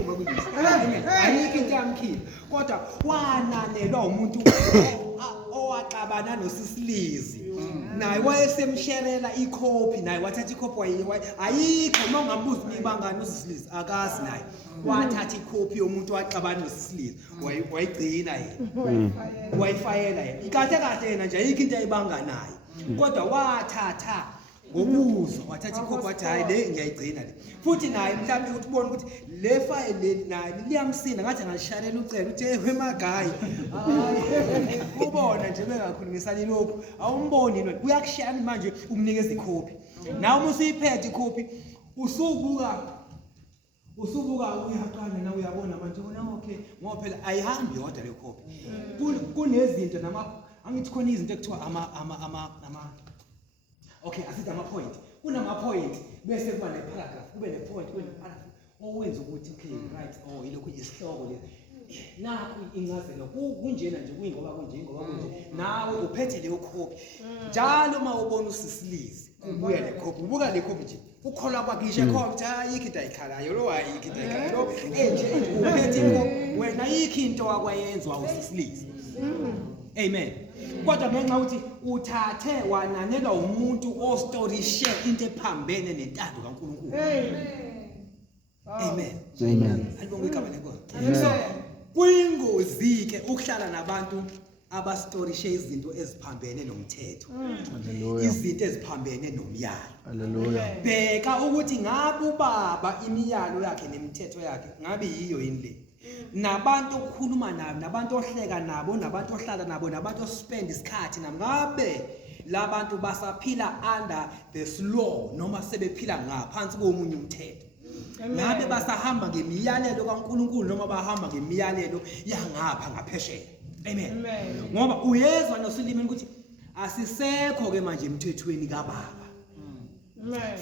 uma kulisi. Ayikho into yamkhipha. Kodwa wananelwa umuntu owaxabana noSisilizi. Naye wayesemsherela ikhophi naye wathatha ikhophi ayikho uma ungambuza ibangani noSisilizi akazi naye. Wathatha ikhophi yomuntu waxabana noSisilizi wayigcina yena. Wayifayela yena. Ikahle kahle yena nje ayikho into ayibanga naye. Kodwa wathatha ngobuzo wathatha ikhophi wathi hayi le ngiyayigcina le. Futhi naye mhlawumbe ukuthi ubone ukuthi le file naye liyamsinda ngathi angashalela ucela uthi hey magayi. Ubona nje bengakhulumisani lokho awumboni yini uyakushaya manje umnikeza ikhophi. Nawe uma usuyiphethe ikhophi usubuka uyaqala na uyabona manje bona okay ngoba phela ayihambi yodwa le khophi. Kunezinto angithi khona izinto ekuthiwa ama okay asithi ama-point. Kunama-point bese kuba ne-paragraph kube ne-point kube ne-paragraph owenza ukuthi okay right yilokhu isihloko le nakho incazelo kunjena nje kuyingoba kunje nawe uphethe leyo khophi njalo uma ubona uSisilizi ubuya le khophi ubuka le khophi nje ukholwa kwakishe khophi ayikho into ayikhalayo lo ayikho into ayikhalayo lo nje uphethe ikhophi wena ayikho into wakwayenziwa uSisilizi. Amen. Kodwa ngenxa ukuthi uthathe wananelwa umuntu ostorishe into ephambene nentando kaNkulunkulu. Amen. Amen. Alibonge igama lenkosi. So kuyingozi ke ukuhlala nabantu abastorishe izinto eziphambene nomthetho. Izinto eziphambene nomyalo. Hallelujah. Bheka ukuthi ngabe ubaba imiyalo yakhe nemithetho yakhe ngabe yiyo yini le. Nabantu okukhuluma nabo nabantu ohleka nabo nabantu ohlala nabo nabantu ospend isikhathi nabo ngabe labantu basaphila under the law noma sebephila ngaphansi komunye umthetho. Ngabe basahamba ngemiyalelo kaNkulunkulu noma bahamba ngemiyalelo yangapha ngaphesheya. Amen. Ngoba uyezwa noSulimini ukuthi asisekho ke manje emthethweni kaBaba.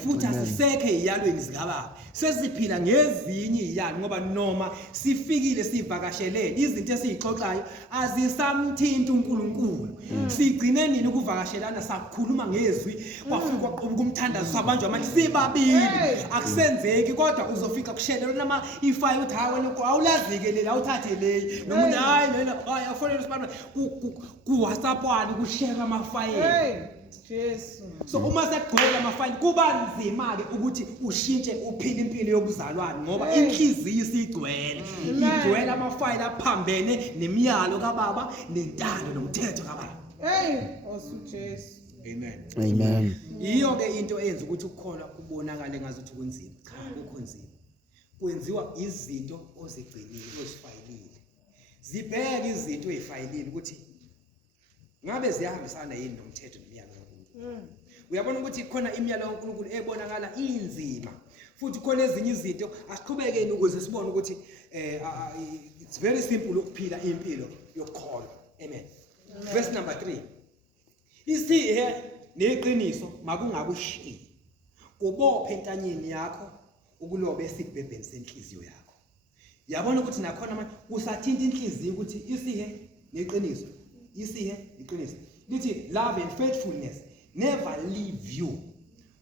Futhi asisekho eziyalweni zikaBaba. Sesiphila ngezinye iziyalo ngoba noma sifikile sivakashelele izinto esizixoxayo azisamthinta uNkulunkulu. Sigcine nini ukuvakashelana sakhuluma ngezwi kwafika kumthandazo sabanjwa manje sibabili akusenzeki kodwa uzofika kushelelwa nama ifile uthi hayi wena awulazike lela uthathe le nomuntu hayi lena hayi afonela usibana ku WhatsApp wani ku share ama-file. Jesu. So uma sekugcwele amafayili kuba nzima ke ukuthi ushintshe uphile impilo yobuzalwane ngoba inhliziyo isigcwele. Igcwele amafayili aphambene nemiyalo kaBaba nentando nomthetho kaBaba. Jesu. Amen. Amen. Iyo ke into eyenza ukuthi ukukholwa kubonakale ngazuthi kunzima. Cha, akukho nzima. Kwenziwa izinto ozigcinile ozifayilile. Zibheke izinto ezifayilile ukuthi ngabe ziyahambisana yini nomthetho nemiyalo kaNkulunkulu. Uyabona ukuthi khona imiyalo kaNkulunkulu ebonakala inzima futhi khona ezinye izinto asiqhubekeni ukuze sibone ukuthi it's very simple ukuphila impilo yokukholwa. Amen. Verse number 3. Isihe neqiniso makungakushiyi. Kubophe entanyeni yakho ukulobe esibhebheni senhliziyo yakho. Yabona ukuthi nakhona manje usathinta inhliziyo ukuthi isihe neqiniso. Isihe iqiniso. Lithi love and faithfulness never leave you.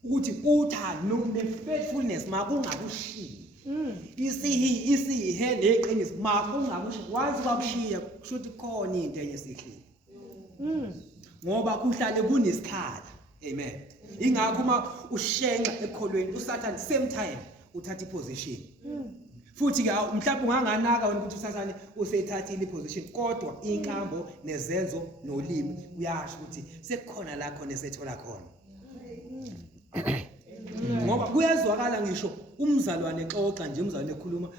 Ukuthi uthando ne-faithfulness makungakushiyi. Isihe neqiniso makungakushiyi. Once kwakushiya kushuthi khona into enye esihlile. Ngoba kuhlale kunesikhala. Amen. Ingakho uma ushenqa ekholweni uSathane same time uthatha iposition. Futhi ke mhlawumbe unganganaka wena ukuthi uSathane useyithathile iposition kodwa inkambo nezenzo nolimi uyasho ukuthi sekukhona la khona esethola khona. Ngoba kuyezwakala ngisho umzalwane exoxa nje umzalwane ekhuluma